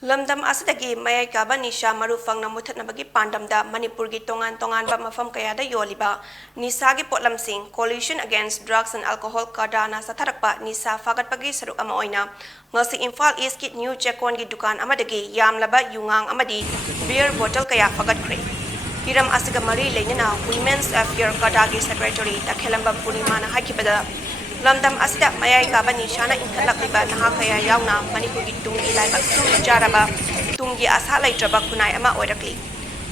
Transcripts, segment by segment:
lamdam asidagi mayai kaba nisha marufang na muthatnabagi pandamda Manipur gi tongan ba mafam kayada yoliba nisa gi potlamsing Coalition Against Drugs and Alcohol kadana satharakpa nisa fagatpagi saruk ama oina ngasi Imphal East ki new checkon gi dukan amadagi yamlaba yungang amadi beer bottle kaya fagatkre hiram asiga mari leina Women's Affairs kadagi secretary takhelamba purnima na hakibada lamdam asida mayai kaba nishana inkhalakliba naha kaya yauna Manipur gi tungi laibak su jaraba tungi asa laitraba kunai ama oirakli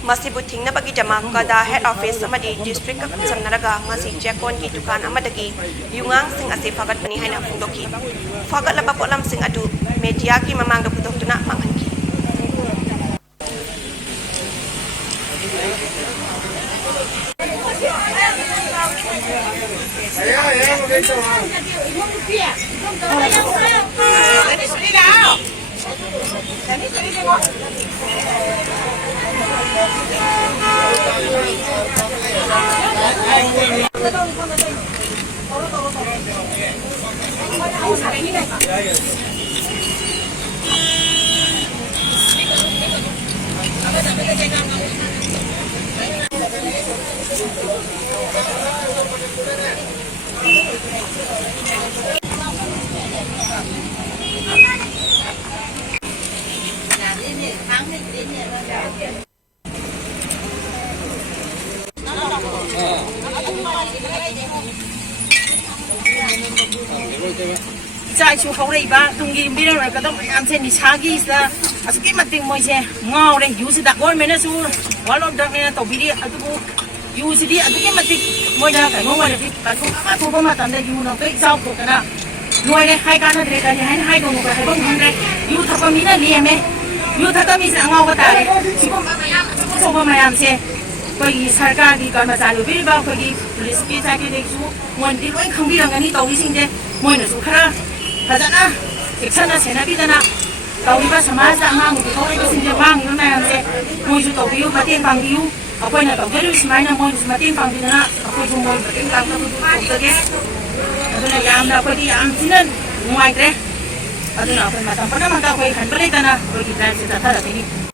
masibu thingnabagi dama kada head office amadi district ka samnaraga ngasi checkon gi dukan amadagi yungang sing ase fagat pani haina phungdoki fagat laba polam sing adu media ki mamangda pudoktuna manghanki Chai chu khâu đây ba tung gi bi rồi cái đó am sen ni chagi sa asuki mating moi se ngau re use da gol mena su walo da mena to bi atu use di asuki mating moi da ka ngau re ka su ka tu ba ma tan da yu na pe sau ko kana loi re hai ka na re ka hai hai ko ka hai bang han re yu tha pa mi na li me yu tha ta mi sa ngau ba ta re su ko ma ya so ba ma ya se कोई सरकार की कर्मचारी भी बा कोई police की चाकरी देखू मंदिर कोई खंबी रंगनी तौरी सिंजे मोइन सु खरा फजना शिक्षण सेना भी दना तौरी बा समाज आंगांग की तौरी सिंजे मांग न नाम से मोइ सु तौबियु मतें पांगियु अकोइ न तौजरु सिमाइना मोइ सु मतें पांगिदना अकोइ सु मोइ मतें कांगना तौजगे अदुना यामना कोइ याम सिनन नुवाइद्रे अदुना अकोइ मतम पना मता कोइ खनबले दना कोइ ड्राइव से तथा रतिनी